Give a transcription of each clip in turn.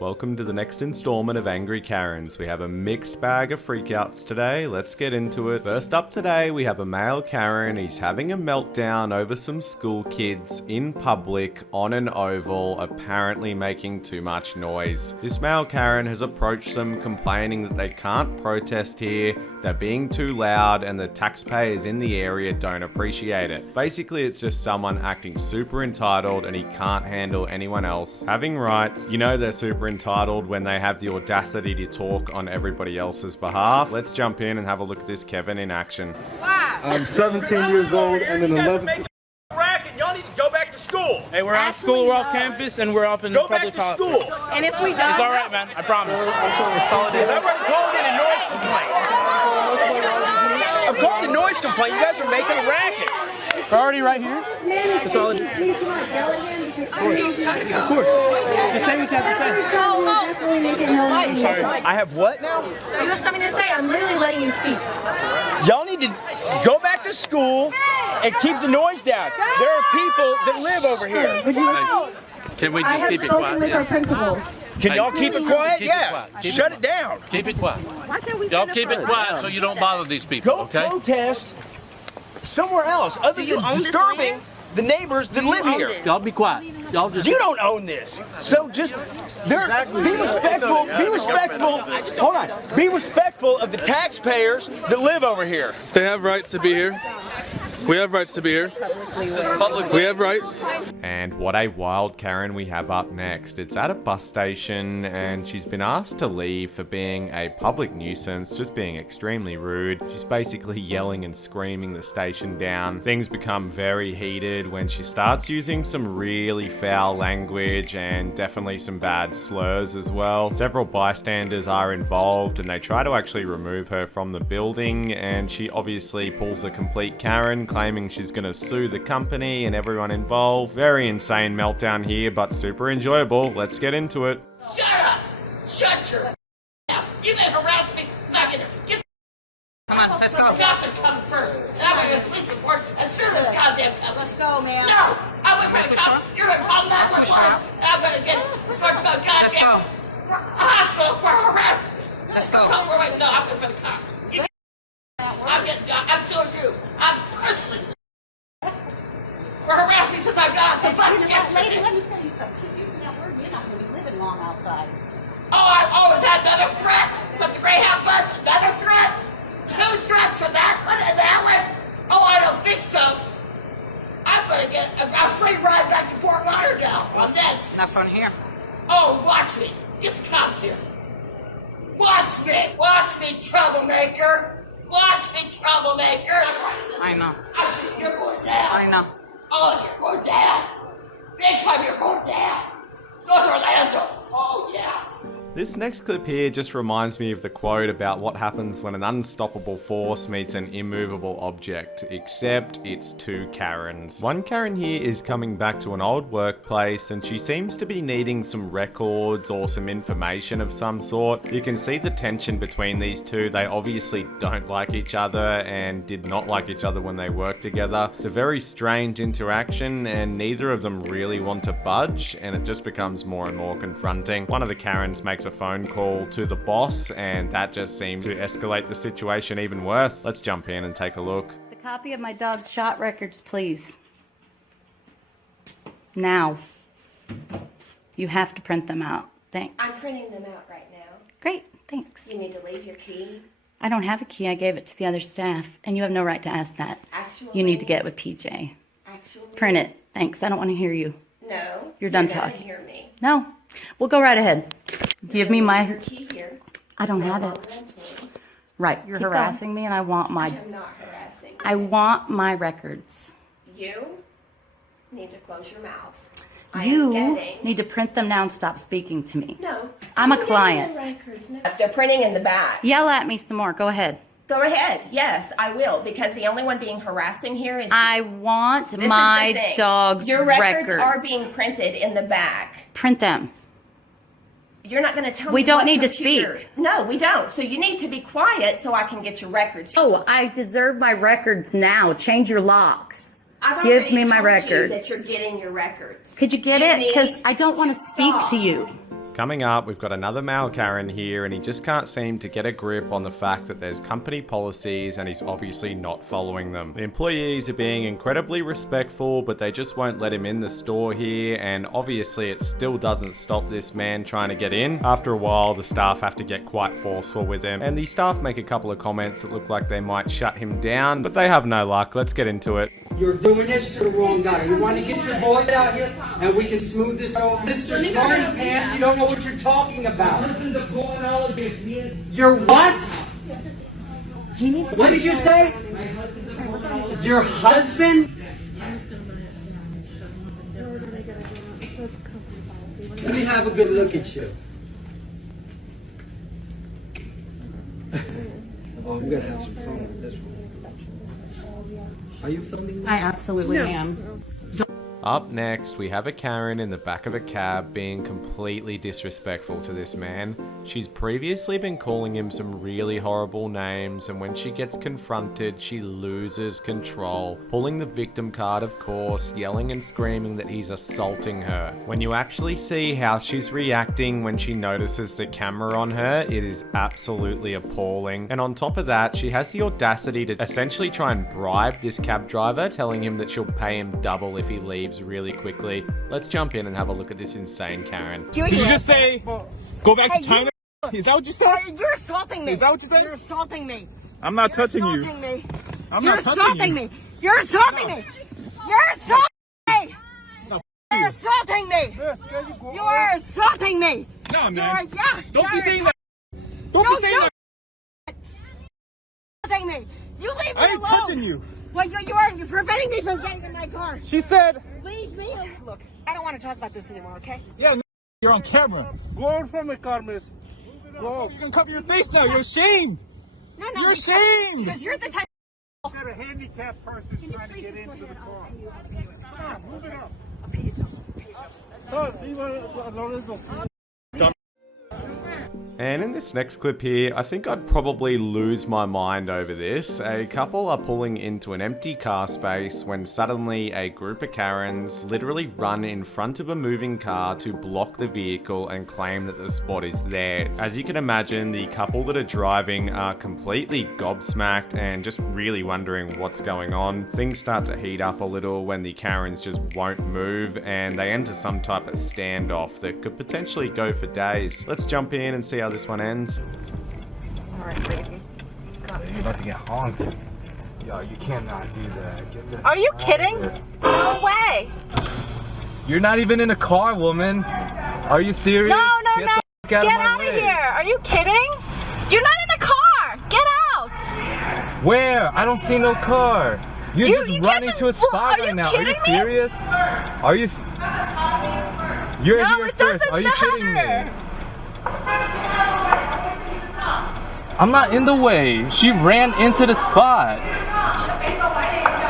Welcome to the next installment of Angry Karens. We have a mixed bag of freakouts today. Let's get into it. First up today, we have a male Karen. He's having a meltdown over some school kids in public on an oval, apparently making too much noise. This male Karen has approached them complaining that they can't protest here, they're being too loud, and the taxpayers in the area don't appreciate it. Basically, it's just someone acting super entitled and he can't handle anyone else having rights. You know they're super entitled when they have the audacity to talk on everybody else's behalf. Let's jump in and have a look at this Kevin in action. I'm 17 years old and an 11. Y'all need to go back to school. Hey, we're off school, we're off campus, and we're off in Go public back to school. And if we don't, It's all right, man. I promise. That's all it is. Everybody called in a noise complaint. I've called a noise complaint. You guys are making a racket. Priority right here. That's all it is. Of course. Just say what you have to say. I'm sorry. I have what now? You have something to say? I'm literally letting you speak. Y'all need to go back to school and keep the noise down. There are people that live over here. Can we I just have keep it spoken quiet? with our principal. Can y'all keep it quiet? Keep it Yeah. quiet. Keep Shut it down. Keep it quiet. Y'all keep it quiet so you don't bother these people, Go okay? protest somewhere else other than disturbing the neighbors that live here. Y'all be quiet. Y'all just... You don't own this. So just be respectful. Be respectful. Hold on. Be respectful of the taxpayers that live over here. They have rights to be here. We have rights to be here. We have rights. And what a wild Karen we have up next. It's at a bus station and she's been asked to leave for being a public nuisance, just being extremely rude. She's basically yelling and screaming the station down. Things become very heated when she starts using some really foul language and definitely some bad slurs as well. Several bystanders are involved and they try to actually remove her from the building, and she obviously pulls a complete Karen, claiming she's gonna sue the company and everyone involved. Very insane meltdown here, but super enjoyable. Let's get into it. Shut up! Shut your up! You've been harassing me since I get come on, let's go. the cops are coming first. And I'm gonna get a police report as soon as goddamn comes. Let's go, man. No! I wait for the cops. You're gonna call 911 and I'm gonna get sent to a Let's go. goddamn hospital for harassment. Let's go. No, I'm going for the cops. I'm suing you. I'm personally for harassing since I got the bus Lady, yesterday. let me tell you something. Keep using that word. You're not going to be living long outside. Oh, I always had another threat from the Greyhound bus. Another threat? 2 threats from that one and that one? Oh, I don't think so. I'm going to get a free ride back to Fort Lauderdale on this. Not fun here. Oh, watch me. Get the cops here. Watch me, troublemaker. Watch me, troublemaker. I know. You're going down. I know. Oh, you're going down. Big time, you're going down. Goes Orlando. Oh, yeah. This next clip here just reminds me of the quote about what happens when an unstoppable force meets an immovable object, except it's 2 Karens. One Karen here is coming back to an old workplace and she seems to be needing some records or some information of some sort. You can see the tension between these two. They obviously don't like each other and did not like each other when they worked together. It's a very strange interaction and neither of them really want to budge, and it just becomes more and more confronting. One of the Karens makes a phone call to the boss and that just seems to escalate the situation even worse. Let's jump in and take a look. The copy of my dog's shot records, please. Now. You have to print them out. Thanks. I'm printing them out right now. Great, thanks. You need to leave your key. I don't have a key. I gave it to the other staff, and you have no right to ask that. Actually, You need to get with PJ. Actually, Print it. Thanks. I don't want to hear you. No. You're done gotta talking. Hear me. No. We'll go right ahead. Give me Your my... key here. I don't have it. Right. You're harassing me, and I want I my... am not harassing. I want my records. You need to close your mouth. I am You getting... need to print them now and stop speaking to me. No. I'm a getting client. the records now. They're printing in the back. Yell at me some more. Go ahead. Go ahead. Yes, I will, because the only one being harassing here is I want This is the my thing. dog's Your records are being printed in the back. Print them. You're not going to tell me We don't what need to computer- speak. No, we don't. So you need to be quiet so I can get your records. Oh, I deserve my records now. Change your locks. I've give already me my told you records. that you're getting your records. Could you get You it? Because need I don't want to speak stop. to you. Coming up, we've got another male Karen here, and he just can't seem to get a grip on the fact that there's company policies and he's obviously not following them. The employees are being incredibly respectful, but they just won't let him in the store here, and obviously it still doesn't stop this man trying to get in. After a while, the staff have to get quite forceful with him, and the staff make a couple of comments that look like they might shut him down, but they have no luck. Let's get into it. You're doing this to the wrong guy. You want to get your boys out here and we can smooth this over. Mr. Smarty Pants, you don't know what you're talking about. You're what? What did you say? Your husband? Let me have a good look at you. Oh, I'm gonna have some fun with this one. Are you filming? I absolutely am. Up next, we have a Karen in the back of a cab being completely disrespectful to this man. She's previously been calling him some really horrible names, and when she gets confronted, she loses control, pulling the victim card of course, yelling and screaming that he's assaulting her. When you actually see how she's reacting when she notices the camera on her, it is absolutely appalling. And on top of that, she has the audacity to essentially try and bribe this cab driver, telling him that she'll pay him double if he leaves really quickly. Let's jump in and have a look at this insane Karen. Did you just say, go back to China? Is that what you said? You're assaulting me. Is that what you said? You're assaulting me. I'm not touching you. Me. I'm You're not touching assaulting you. me. You're assaulting me. You're assaulting me. You're assaulting me. You are assaulting me. No, man. Yeah. Don't be saying that. Don't be saying that. Assaulting me. You leave me I ain't alone. touching you. Well, you are preventing me from getting in my car. She said. Leave me. Look, I don't want to talk about this anymore, okay? Yeah, no, you're on camera. Go on from the car, miss. Go. You're gonna cover your face now. You're ashamed. No. You're ashamed. Because you're the type. Got a handicapped person trying to get into the car. Come on, move it up. And in this next clip here, I think I'd probably lose my mind over this. A couple are pulling into an empty car space when suddenly a group of Karens literally run in front of a moving car to block the vehicle and claim that the spot is theirs. As you can imagine, the couple that are driving are completely gobsmacked and just really wondering what's going on. Things start to heat up a little when the Karens just won't move, and they enter some type of standoff that could potentially go for days. Let's jump in and see how this one ends. Alright, baby. You're about to get honked. Yo, you cannot do that. Get the Are you kidding? No way. You're not even in a car, woman. Are you serious? No. Get out of here. Are you kidding? You're not in a car. Get out. Where? I don't see no car. You're just running to a spot right now. Are you serious? Are you? You're here first. Are you kidding me? I'm not in the way. She ran into the spot.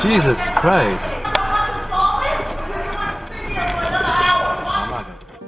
Jesus Christ.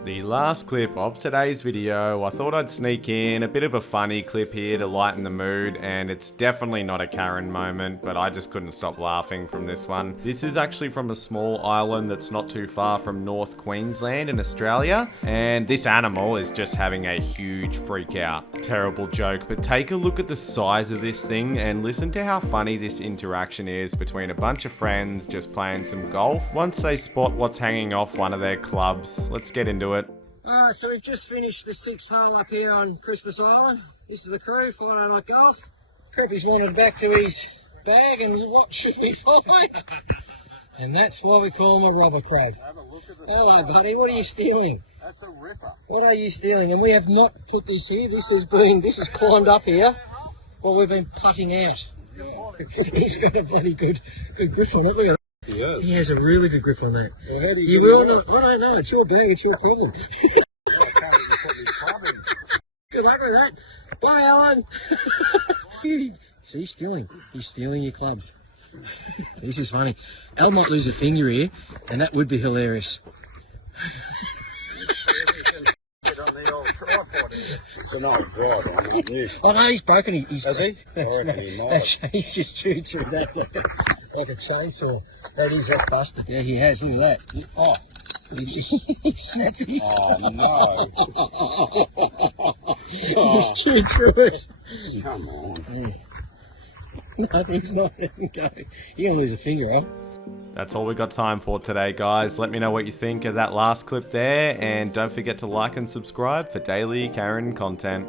The last clip of today's video, I thought I'd sneak in a bit of a funny clip here to lighten the mood, and it's definitely not a Karen moment, but I just couldn't stop laughing from this one. This is actually from a small island that's not too far from North Queensland in Australia, and this animal is just having a huge freak out. Terrible joke, but take a look at the size of this thing and listen to how funny this interaction is between a bunch of friends just playing some golf once they spot what's hanging off one of their clubs. Let's get into it. Alright, so we've just finished the 6th hole up here on Christmas Island. This is the crew, Friday Night Golf. Creepy's wandered back to his bag, and what should we find? And that's why we call him a robber crab. Hello, buddy, what are you stealing? That's a ripper. What are you stealing? And we have not put this here. This has climbed up here while we've been putting out. He's got a bloody good grip on it. Look at that. He has a really good grip on that. Well, you will not. I don't know. It's your bag. It's your problem. Good luck with that. Bye, Alan. See, he's stealing. He's stealing your clubs. This is funny. Al might lose a finger here, and that would be hilarious. Oh no, he's broken. Has he? He's just chewed through that like a chainsaw. That's busted. Yeah, he has. Look at that. Oh, Snappy. Oh, no. He's chewed through it. Come on. No, he's not letting go. You're gonna lose a finger, huh? That's all we got time for today, guys. Let me know what you think of that last clip there, and don't forget to like and subscribe for daily Karen content.